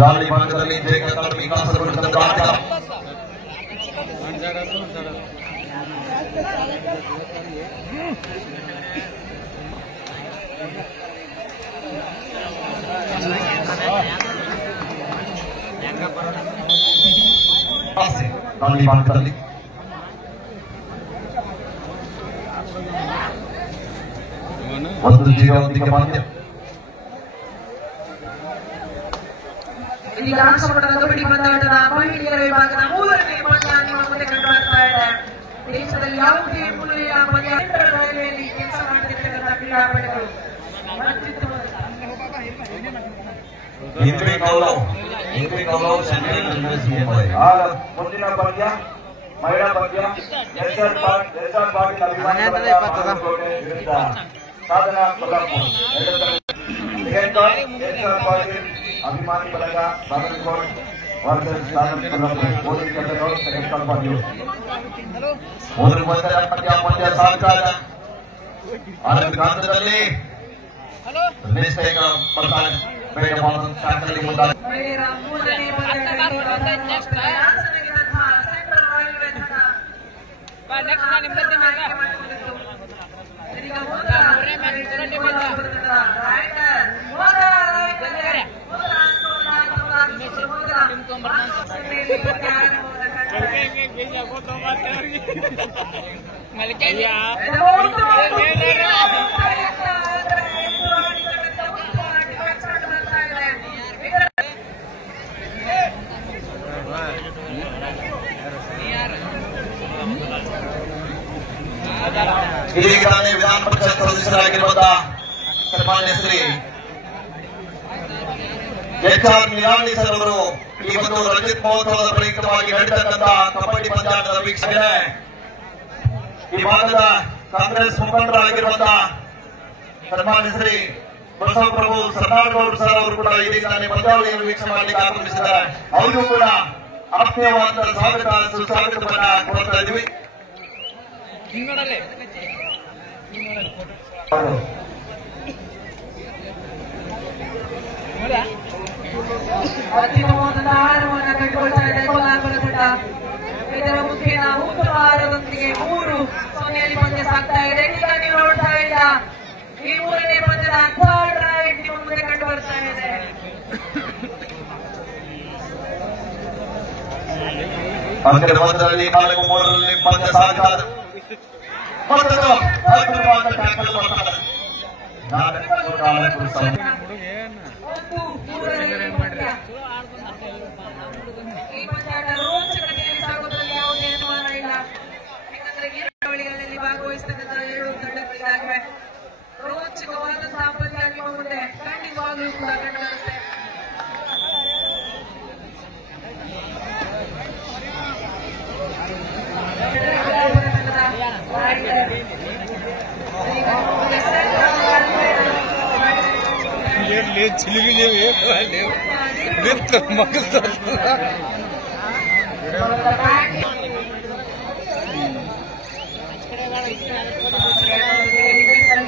ದಾಳಿ ಭಾಗದಲ್ಲಿ ವಿಕಾಸಗೊಂಡ ಪ್ರಾಂತ್ಯ ದಾಳಿ ಭಾಗದಲ್ಲಿ ಒಂದು ಜೀವನೊಂದಿಗೆ ಪಂದ್ಯ ಇದೀಗ ರಾಷ್ಟ್ರಮಟ್ಟದ ಕಬಡ್ಡಿ ಪಂದ್ಯಾಟದ ಮಹಿಳೆಯರ ವಿಭಾಗದ 3ನೇ ಪಂದ್ಯಾಟವನ್ನು ಮುಂದೆ ಕಂಡುಬರ್ತಾ ಇದೆ. ದೇಶದಲ್ಲಿ ಯಾವುದೇ ಮೂಲೆಯ ಪಂದ್ಯಾಟದಲ್ಲಿ ಕೆಲಸ ಮಾಡುತ್ತಿರ್ತಕ್ಕಂಥ ಕ್ರೀಡಾಪಟುಗಳು ಮುಂದಿನ ಪಂದ್ಯ ಮಹಿಳಾ ಪಂದ್ಯ ಸಾಧನಾ ಕೊಲ್ಲಾಪುರ ಅಭಿಮಾನಿ ಬಳಗ ಬಾಗಲಕೋಟ್ ವರ್ಸಸ್ ಸಾಧನಾ ಕೊಲ್ಲಾಪುರ ಮೊದಲು ಪಂದ್ಯ ಸಾಕಾದ ಕಾಂತದಲ್ಲಿ ಇದೀಗ ವಿಧಾನ ಪರಿಷತ್ ಸದಸ್ಯರಾಗಿರುವಂತಹ ಸನ್ಮಾನ್ಯ ಶ್ರೀ HR ನಿರಾಣಿ ಸರ್ ಅವರು ಈ ಒಂದು ರಜತ್ ಮಹೋತ್ಸವದ ಪ್ರಯುಕ್ತವಾಗಿ ನಡೆತಕ್ಕಂತಹ ಕಬಡ್ಡಿ ಪಂದ್ಯಾಟದ ವೀಕ್ಷಣೆ ಈ ಭಾಗದ ಕಾಂಗ್ರೆಸ್ ಮುಖಂಡರಾಗಿರುವಂತಹ ಸನ್ಮಾನ್ಯ ಶ್ರೀ ಬಸವಪ್ರಭು ಸರ್ನಾಡಗೌಡ ಸರ್ ಅವರು ಕೂಡ ಇದೀಗ ಪಂದ್ಯಾವಳಿಯನ್ನು ವೀಕ್ಷಣೆ ಮಾಡಲಿಕ್ಕೆ ಆಗಮಿಸಿದ್ದಾರೆ. ಅವರಿಗೂ ಕೂಡ ಆತ್ಮೀಯವಾದ ಸ್ವಾಗತ ಸುಸ್ವಾಗತವನ್ನ ಕೊಡ್ತಾ ಇದ್ವಿ. ಅಂತಿಮವಾದ ಆಹಾರವನ್ನು ಕಟ್ಟಿಕೊಳ್ತಾ ಇದೆ ಕೋಲಾಪುರ ತಂಡ. ಇದರ ಮುಖೇನ ಉತ್ತರವಾದದೊಂದಿಗೆ 3-0 ಪಂದ್ಯ ಸಾಗ್ತಾ ಇದೆ. ಈಗ ನೀವು ನೋಡ್ತಾ ಇಲ್ಲ ಈ 3ನೇ ಪಂದ್ಯದ ಥರ್ಡ್ ರೈಡ್ ನಿಮ್ಮ ಮುಂದೆ ಕಂಡು ಬರ್ತಾ ಇದೆ. ಅಂಕದ ಮೊದಲಲ್ಲಿ 4-3ರಲ್ಲಿ ಪಂದ್ಯ ಸಾಕಾದ ಈ ಪಂದ್ಯಾಟ ರೋಚಕತೆಯಲ್ಲಿ ಸಾಗುವುದರಲ್ಲಿ ಯಾವುದೇ ಅನುಮಾನ ಇಲ್ಲ. ಯಾಕಂದ್ರೆ ಈ ಕಬಡ್ಡಿಗಳಲ್ಲಿ ಭಾಗವಹಿಸತಕ್ಕಂಥ 2 ತಂಡಗಳಿಗಾಗಿವೆ. ರೋಚಕವಾದಂತಹ ಪಂದ್ಯ ನಿಮ್ಮ ಮುಂದೆ ಖಂಡಿತವಾಗಲೂ ಕೂಡ ಕಂಡುಬರುತ್ತೆ.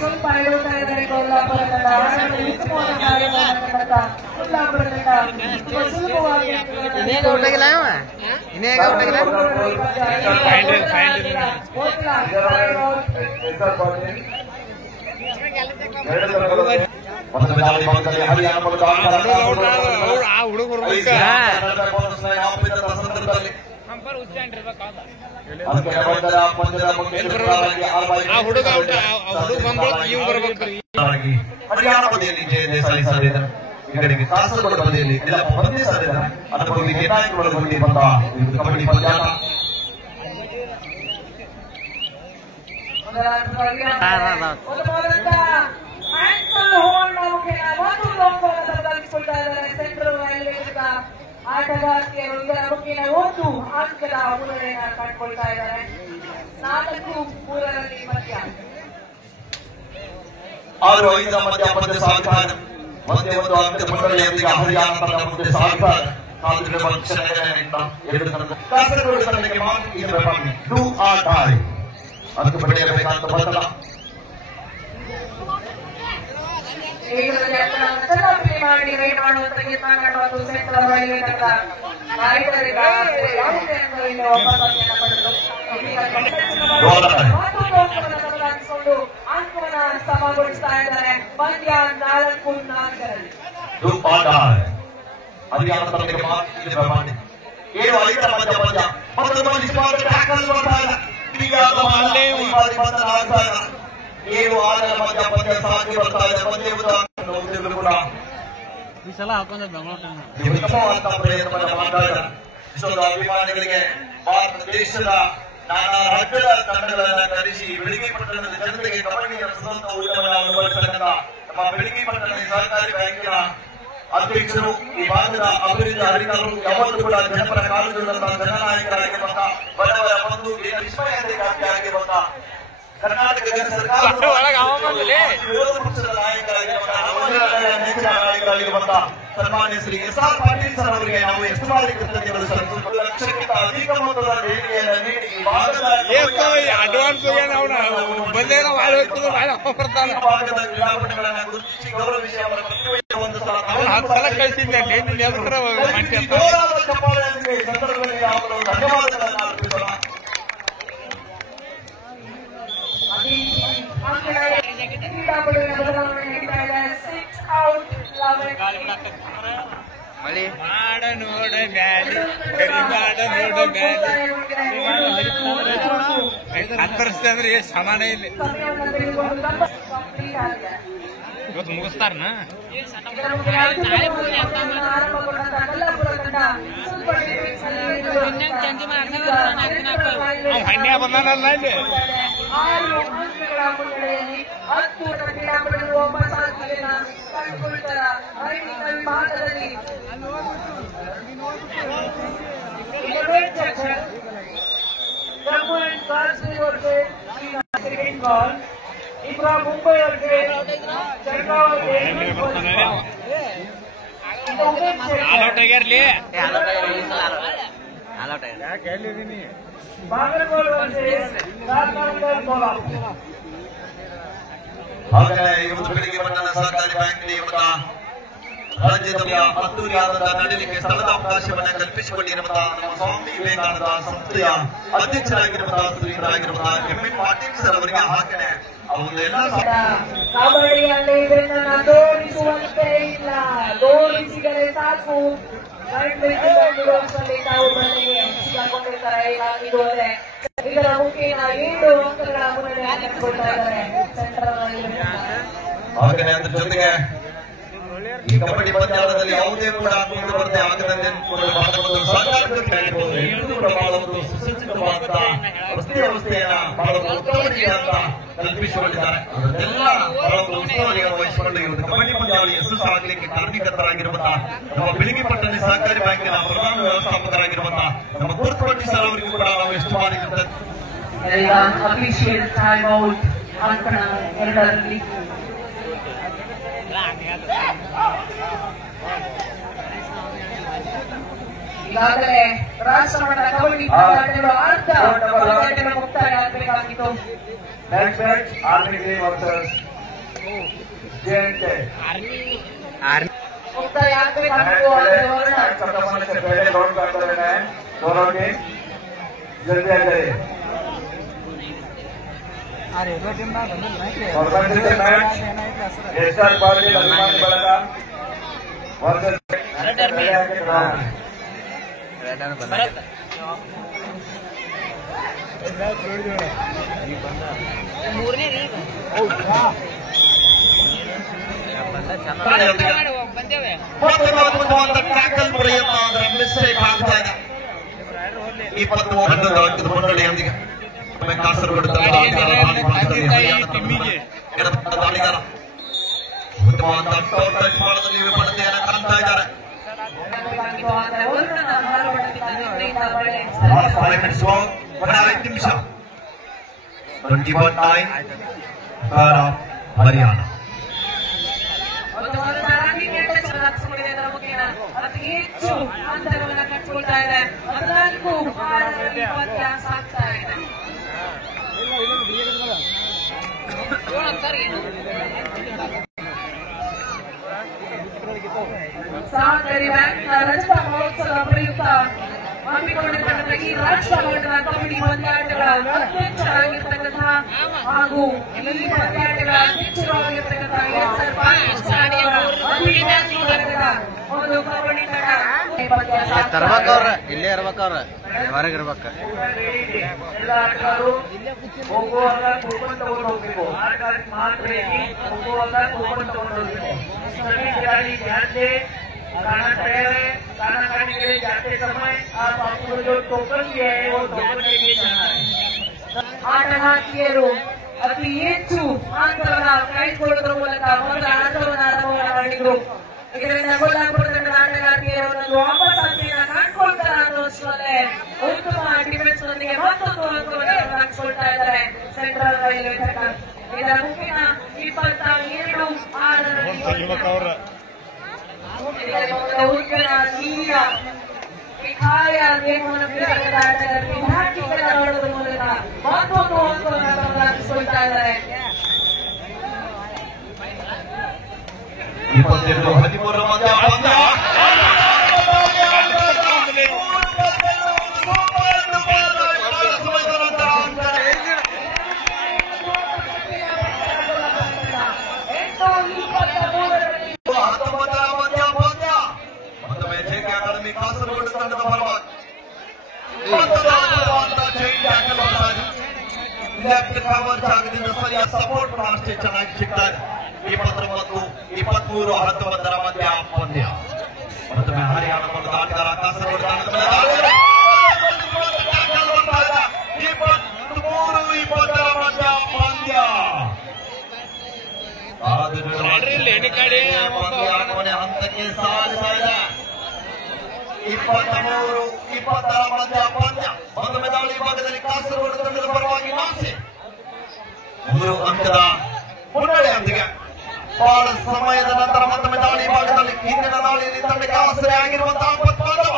ಸ್ವಲ್ಪ ಹೇಳುತ್ತಾ ಇದ್ದಾರೆ ಕೋಲಾಪುರ ತಂಡ. ಕೋಲಾಪುರ ತಂಡ ಸುಲಭವಾಗಿ ಹರಿಯಾಣ ಬದಿಯಲ್ಲಿ ಜಯ ದೇಸಾಯಿ ಸರ್ ಇದ್ದಾರೆ. ಈ ಕಡೆಗೆ ಕಾಸರಗೋಡು ಬದಿಯಲ್ಲಿ ಯಲ್ಲಪ್ಪ ಬಂದೇ ಸರ್ ಇದ್ದಾರೆ. ಅದರ ಬದಿಗೆ ನಾಯಕರು ಬಂದಿ ಬಂದ ಕಬಡ್ಡಿ ಪಂದ್ಯಾಟ ಆಟಗಾರ್ತಿಯರು ಇದರ ಮುಖ್ಯ 1 ಅಂಕದ ಮುನ್ನಡೆಯನ್ನು ಕಂಡುಕೊಳ್ತಾ ಇದ್ದಾರೆ. 4-3ರಲ್ಲಿ ಪಂದ್ಯ. 6-5 ಮಧ್ಯ ಪಂದ್ಯ ಸಾಗುತ್ತಾರೆ. ಒಂದೇ ಒಂದು ಅಂಕದ ಮುನ್ನಡೆಯೊಂದಿಗೆ ಹರಿಯಾಣ ತಂಡ ಮುಂದೆ ಸಾಗುತ್ತಾರೆ. ಕಾಸರಗೋಡು ತಂಡಕ್ಕೆ ಮಾತ್ರ ಇದರ ಬಗ್ಗೆ ಡೂ ಆರ್ ಡೈ ಅಂಕ ಪಡೆಯಬೇಕಂತ ಬರ್ತಲ್ಲ. ಈಗಲೇ ಮಾಡಿ ರೈಡ್ ಮಾಡುವಂತ ಯತ್ನ ಮಾಡುವ ಸೆಂಟರ್ ವೈಲೇಟದ ರೈಡರಿಗೆ ಯಾವುದೇ ಅಂಗದಲ್ಲಿ ಒಪ್ಪಂದವನ್ನು ಪಡೆದು ಅನ್ಕೊಂಡು ಅಂಕವನ್ನು ಸಮಗೊಳಿಸ್ತಾ ಇದ್ದಾರೆ. ಪಂದ್ಯ 4-4ರಲ್ಲಿ ಅಧಿಕಾರದೊಂದಿಗೆ ಮಾತ್ರ ಮಾಡಿ 7-5 ಮಧ್ಯ ಪಂದ್ಯ ಮತ್ತೊಂದು ನಿಷ್ಪಾದ ಟ್ಯಾಕಲ್ ಮಾಡ್ತಾ ಇಲ್ಲ. ಆಗ್ತಾ ಇಲ್ಲ. 7-6 ಮಧ್ಯ ಪಂದ್ಯ ಸಾಗಿ ಬರ್ತಾ ಇದೆ. ಪಂದ್ಯ ಕೂಡ ಈ ಸಲ ಹಾಕೊಂಡ ಬೆಂಗಳೂರು ಉತ್ತಮವಾದ ಪ್ರಯತ್ನವನ್ನು ಮಾಡ್ತಾ ಇದ್ದಾರೆ. ಇಷ್ಟೊಂದು ಅಭಿಮಾನಿಗಳಿಗೆ ಭಾರತ ದೇಶದ ನಾನಾ ರಾಜ್ಯದ ತಂಡಗಳನ್ನ ಕರೆಸಿ ಬೆಳಗ್ಗೆ ಪಟ್ಟಣದ ಜನತೆಗೆ ಕಬಡ್ಡಿಯ ಸುಗಂಧ ಊಟವನ್ನು ಅನುಭವಿಸತಕ್ಕಂಥ ನಮ್ಮ ಬೆಳಗ್ಗೆ ಪಟ್ಟಣದ ಸಹಕಾರಿ ಬ್ಯಾಂಕಿನ ಅಧ್ಯಕ್ಷರು, ಈ ಭಾಗದ ಅಭಿವೃದ್ಧಿ ಅಧಿಕಾರಿಗಳು ಯಾವತ್ತೂ ಕೂಡ ಜನಪರ ಕಾಲುಗಳಂತಹ ಜನನಾಯಕರಾಗಿರುವಂತಹ ಬಡವರ ಬಂಧು ವಿಸ್ಮಯಾಗಿರುವಂತಹ ಕರ್ನಾಟಕ ವಿರೋಧ ಪಕ್ಷದ ನಾಯಕರಾಗಿರುವಂತಹ ಸನ್ಮಾನ್ಯ ಶ್ರೀ ಎಸ್.ಆರ್. ಪಾಟೀಲ್ ಸರ್ ಅವರಿಗೆ ನಾವು ಎಷ್ಟು ಬಾರಿ ಕೃತಜ್ಞತೆಗಳು ಸಲ್ಲಿಸುತ್ತೇವೆ. 1 ಲಕ್ಷಕ್ಕಿಂತ ಅಧಿಕ ಮೊತ್ತದ ದೇಣಿಗೆಯನ್ನು ನೀಡಿ ಈ ಭಾಗದ ಕ್ರೀಡಾಪಟುಗಳನ್ನು ಗುರುತಿಸಿ ಗೌರವಿಸಿ ಅವರ ಪ್ರತಿಭೆಗೆ ಒಂದು ಸಲ ಚಪ್ಪಾಳೆಯೊಂದಿಗೆ ಈ ಸಂದರ್ಭದಲ್ಲಿ ಅವರು ಧನ್ಯವಾದಗಳನ್ನು ಅರ್ಪಿಸೋಣ. ಮಳಿ ಮಾಡ ನೋಡ ಮ್ಯಾಲಿ ಕರಿ ಮಾಡ ನೋಡ ಮ್ಯಾಲಿ ಅಂತರಿಸ್ತಂದ್ರೆ ಎಷ್ಟು ಸಮಾನ ಇಲ್ಲ. ಇವತ್ತು ಮುಗಿಸ್ತಾರನ ಹನ್ಯ ಬಂದಾನಲ್ಲ ಇಲ್ಲಿ 6 ಅಂಕಗಳ ಮುನ್ನಡೆಯಲ್ಲಿ 10 ಕ್ರೀಡಾಪಟುಗಳು ವಾಪಸ್ ಕಂಡುಕೊಳ್ತಾರ. ಐನಿಕಲ್ ಭಾಗದಲ್ಲಿ ಸೆಕೆಂಡ್ ಬಾಲ್ ಇಬ್ರಾ ಮುಂಬೈ ಅವರಿಗೆ ಆಗ್ಯಾರ್ಲಿ ಹಾಗೆ ಇವತ್ತು ಬೆಳಿಗ್ಗೆ ಪಟ್ಟಣ ಸಹಕಾರಿ ಬ್ಯಾಂಕ್ನಲ್ಲಿ ಇವತ್ತ ರಾಜ್ಯದ 10 ಯಾದದ ನಡೀಲಿಕ್ಕೆ ಸ್ಥಳದ ಅವಕಾಶವನ್ನು ಕಲ್ಪಿಸಿಕೊಂಡಿರುವಂತಹ ನಮ್ಮ ಸ್ವಾಮಿ ವಿವೇಕಾನಂದ ಸಂಸ್ಥೆಯ ಅಧ್ಯಕ್ಷರಾಗಿರುವಂತಹ ಶ್ರೀಧರಾಗಿರುವಂತಹ ಎಂ.ಎನ್. ಪಾಟೀಲ್ ಸರ್ ಅವರಿಗೆ ಹಾಗೆ ಅವರೆಲ್ಲ ಕಬಡ್ಡಿಯಲ್ಲಿ ಇದನ್ನ ತೋರಿಸುವಂತೆ ಇಲ್ಲ, ತೋರಿಸಿದರೆ ಸಾಕು. ತಾವು ಮನೆಗೆ ಸಿಕ್ಕಾಕೊಂಡಿರ್ತಾರೆ. ಹೀಗಾಗಿದ್ರೆ ಇದರ ಮುಖೇನ 7 ಅಂಕಗಳ ಮುನ್ನಡೆ ಹಾಕಿಕೊಳ್ತಾ ಇದ್ದಾರೆ ಸೆಂಟ್ರಲ್. ಹಾಗೆಯೇ ಅದರ ಜೊತೆಗೆ ಈ ಕಬಡ್ಡಿ ಪಂದ್ಯಾಟದಲ್ಲಿ ಯಾವುದೇ ಕೂಡ ಕುಂದು ಕೊರತೆ ಆಗದಂತೆ ಸುಸಜ್ಜಿತವಾದ ವ್ಯವಸ್ಥೆಯನ್ನ ಬಹಳ ಉತ್ತಮವಾದ ಕಲ್ಪಿಸಿಕೊಂಡಿದ್ದಾರೆ. ಅದನ್ನೆಲ್ಲ ಬಹಳ ಉತ್ಸವವನ್ನು ವಹಿಸಿಕೊಂಡು ಇವತ್ತು ಕಬಡ್ಡಿ ಪಂದ್ಯಾವಳಿ ಯಶಸ್ಸಾಗಲಿಕ್ಕೆ ಕಾರಣೀಕರ್ತರಾಗಿರುವಂತಹ ನಮ್ಮ ಬೆಳಗ್ಗೆ ಪಟ್ಟಣ ಸಹಕಾರಿ ಬ್ಯಾಂಕಿನ ಪ್ರಧಾನ ವ್ಯವಸ್ಥಾಪಕರಾಗಿರುವಂತಹ ನಮ್ಮ ಗುರುಪಟ್ಟಿ ಸರ್ ಅವರಿಗೂ ಕೂಡ ನಾವು ಎಷ್ಟು ಬಾರಿ ಅಫಿಷಿಯಲ್ ಟೈಮ್ ಔಟ್ ಅಂಕಣ 2ರಲ್ಲಿ ಈಗಾಗಲೇ ರಾಷ್ಟ್ರಮಟ್ಟದ ಕಬಡ್ಡಿ ಪಂದ್ಯಾಟಗಳು ಮುಕ್ತಾಯ ಆಗಬೇಕಾಗಿತ್ತು. ನೆಕ್ಸ್ಟ್ ಮ್ಯಾಚ್ ಆರ್ಮಿ ವರ್ಸಸ್ ಜೆಎನ್ಕೆ ಮುಕ್ತಾಯ ಆಗಬೇಕಾಗಿತ್ತು. जल्दी आ जाइए ऑर्गेनाइजेशन मैच एसआर पाटिल अभिमानी ಬಳಗ वर्सेस ಟ್ಯಾಕಲ್ ಪ್ರಯತ್ನ ಆದರೆ ಮಿಸ್ಟೇಕ್ ಆಗ್ತಾ ಇದೆ. 20 ರಾಜ್ಯದ ಮಂಡಳಿಯೊಂದಿಗೆ ಕಾಸರಗೋಡು ಉತ್ತಮವಾದ ನಿರ್ಮಾಣದಲ್ಲಿ ವಿಫಲತೆಯನ್ನು ಕಾಣ್ತಾ ಇದ್ದಾರೆ. 5 ನಿಮಿಷ 21-9 ಹರಿಯಾಣ. ಅತಿ ಹೆಚ್ಚು ಅಂತರವನ್ನು ಕಟ್ಟಿಕೊಳ್ತಾ ಇದೆ. 14-6 ವ್ಯತ್ಯಾಸ ಆಗ್ತಾ ಇದೆ. ಸಹಕಾರಿ ಬ್ಯಾಂಕ್ನ ರಜತ ಮಹೋತ್ಸವ ಪ್ರಯುಕ್ತ ಹಮ್ಮಿಕೊಂಡಿರ್ತಕ್ಕಂಥ ಈ ರಾಷ್ಟ್ರ ಮಟ್ಟದ ಕಬಡ್ಡಿ ಪಂದ್ಯಾಟಗಳ ಅಧ್ಯಕ್ಷರಾಗಿರ್ತಕ್ಕಂತಹ ಹಾಗೂ ಈ ಪಂದ್ಯಾಟಗಳ ಅಧ್ಯಕ್ಷರಾಗಿರ್ತಕ್ಕಂಥ ಒಂದು ಕಬಡ್ಡಿ ತರ್ಬೇಕವ್ರ ಇಲ್ಲೇ ಇರ್ಬೇಕವ್ರ ಹೊರಗಿರ್ಬೇಕ ಎಲ್ಲ ಆಟಗಾರರು ಹೋಗುವಾಗ ಕೂಪನ್ ತಗೊಂಡು ಹೋಗ್ಬೇಕು ಆಟಗಾರಕ್ಕೆ ಮಾತ್ರ ಹೋಗುವಾಗ ಕೂಪನ್ तಗೊಂಡು ಹೋಗ್ಬೇಕು सभी खिलाड़ी ध्यान से खाना तैयार है खाना खाने के लिए जाते समय आप आपको जो टोकन दिया है वो टोकन लेके जाना है ಆಟಗಾರ್ತಿಯರು ಅತಿ ಹೆಚ್ಚು ಅಂತರನ ಕಾಯ್ದುಕೊಳ್ಳುವುದರ ಮೂಲಕ ಮೊದಲ ಆಟವನ್ನು ಆರಂಭ ಮಾಡಿದ್ರು. ಇದರಿಂದ ಕೊಲ್ಲಾಪುರದ ಆಟಗಾರ್ತಿಯರು ವಾಪಸ್ ಅಂತಿನ ಕಾಣ್ಕೊಳ್ತಾರ ಅನ್ನೋಷ್ಟರಲ್ಲೇ ಉತ್ತಮ ಡಿಫೆನ್ಸ್ ನೊಂದಿಗೆ ಮತ್ತೊಂದು ಅಂಕವನ್ನು ಹಾಕಿಕೊಳ್ತಾ ಇದ್ದಾರೆ ಸೆಂಟ್ರಲ್ ರೈಲ್ವೆ ತಂಡ. ಇದರ ಮುಖ್ಯ 22 ಉತ್ತರ ನೀರ ವಿಹಾಯ ವೇಗವನ್ನು ನೋಡುವುದರ ಮೂಲಕ ಮತ್ತೊಂದು ಅಂಕವನ್ನು ಹಾಕಿಕೊಳ್ತಾ ಇದ್ದಾರೆ. 22-13 ಮಧ್ಯ ಕಾಸರಗೋಡು ತಂಡದ ಪರವಾಗಿ ಲೆಫ್ಟ್ ಕವರ್ ಜಾಗದಿಂದ ಸರಿಯಾದ ಸಪೋರ್ಟ್ ಅಷ್ಟೇ ಚೆನ್ನಾಗಿ ಸಿಗ್ತಾರೆ. 29-23-19 ಮಧ್ಯ ಪಂದ್ಯ. ಮತ್ತೊಮ್ಮೆ ಹರಿಯಾಣ ತಂಡದ ಆಟಗಾರ ಕಾಸರಗೋಡು ತಂಡದ ಮೇಲೆ 23-20 ಮಧ್ಯ ಪಂದ್ಯ. ಪಂದ್ಯ ಹಂತಕ್ಕೆ ಸಾಗಿಸ್ತಾ ಇದೆ. 23-20 ಮಧ್ಯ ಪಂದ್ಯ. ಮತ್ತೊಮ್ಮೆ ದಾಳಿ ಭಾಗದಲ್ಲಿ ಕಾಸರಗೋಡು ತಂಡದ ಪರವಾಗಿ ನಾಸಿ 3 ಅಂಕದ ಮುನ್ನಡೆಯೊಂದಿಗೆ ಬಹಳ ಸಮಯದ ನಂತರ ಮತ್ತೊಮ್ಮೆ ದಾಳಿ ಭಾಗದಲ್ಲಿ ಹಿಂದಿನ ದಾಳಿಯಲ್ಲಿ ತಂಡಕ್ಕೆ ಆಸರೆ ಆಗಿರುವಂತಹ ಪದ್ಮವ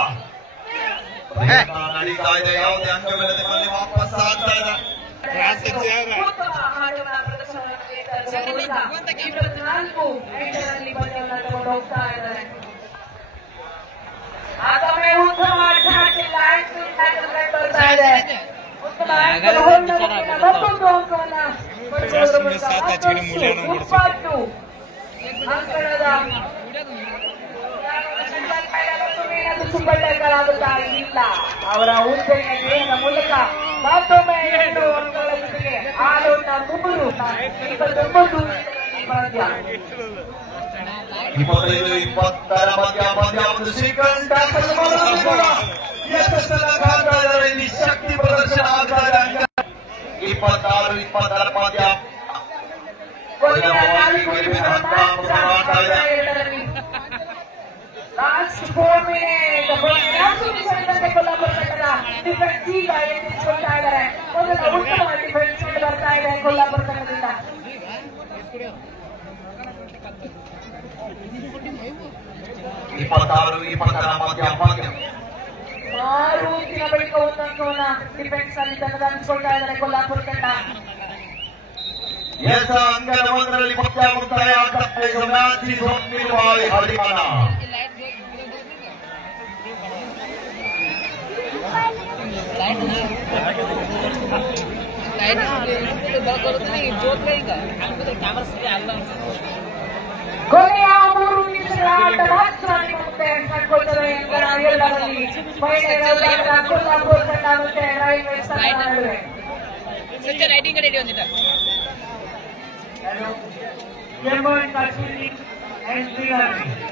ನಡೀತಾ ಇದೆ. ಯಾವುದೇ ಅಂಕವಿಲ್ಲದೆ ಮಲ್ಲಿ ವಾಪಸ್ ಆಗ್ತಾ ಇದೆ. 24 ಪಂದ್ಯವನ್ನು ತಗೊಂಡು ಹೋಗ್ತಾ ಇದ್ದಾರೆ. ಆತೊಮ್ಮೆ ಉತ್ತಮ ಬರ್ತಾ ಇದೆ. ಮತ್ತೊಂದು ಅಂಕವನ್ನು ಸುಬ್ಬಟ್ಟಗಳಾಗುತ್ತಾ ಇಲ್ಲ. ಅವರ ಉತ್ತೇಜನ ಮೂಲಕ ಮತ್ತೊಮ್ಮೆ 2 ಅಂಕಗಳ ಜೊತೆಗೆ ಆಲೋಟ 3 ಪಂದ್ಯ. 25-20 ಮಧ್ಯ ಪಂದ್ಯ. ಒಂದು ಶ್ರೀಕಂಠ ಯಶಸ್ಸಲ್ಲಿ ಶಕ್ತಿ ಪ್ರದರ್ಶನ ಆಗ್ತಾ ಇದೆ. 26-20 ಮಧ್ಯ ಲಾಸ್ಟ್ 4 ಮಿನಿಟ್ ಕೊಲ್ಲಾಪುರ ತಂಡದ ಡಿಫೆನ್ಸ್ ಈಗ ಎತ್ತಿಸಿಕೊಳ್ತಾ ಇದ್ದಾರೆ. ಮೊದಲ ಉತ್ತಮ ಡಿಫೆನ್ಸ್ ಬರ್ತಾ ಇದೆ ಕೊಲ್ಲಾಪುರ ತಂಡದಿಂದ. 26-20 ಮಧ್ಯ ಪಂದ್ಯ. 6 ದಿನ ಬಳಿಕ ಒಂದು ಅಂಕವನ್ನು ಡಿಫೆನ್ಸ್ ಅಲ್ಲಿ ತಂಡದ ಹಂಚಿಕೊಳ್ತಾ ಇದ್ದಾರೆ ಕೊಲ್ಲಾಪುರ ತಂಡ. ಅಂಕದ ಒಂದರಲ್ಲಿ ಪಂದ್ಯ ಮುಕ್ತಾಯ ಆಗ್ತದೆ. ಹರಿಮಾನ ಕೊನೆಯ 3 ನಿಮಿಷಗಳ ಆಟ ಮಾತ್ರ ಮುಕ್ತಾಯ ಮಾಡಿಕೊಳ್ತದೆ ಎಂಬ ಹೇಳಲಾಗಲಿ. ಕೊಲ್ಲಾಪುರ ತಂಡ ಮತ್ತೆ ರೈಲ್ವೆ ನಡುವೆ Jumbo and Kashmiri and Sri Lanka.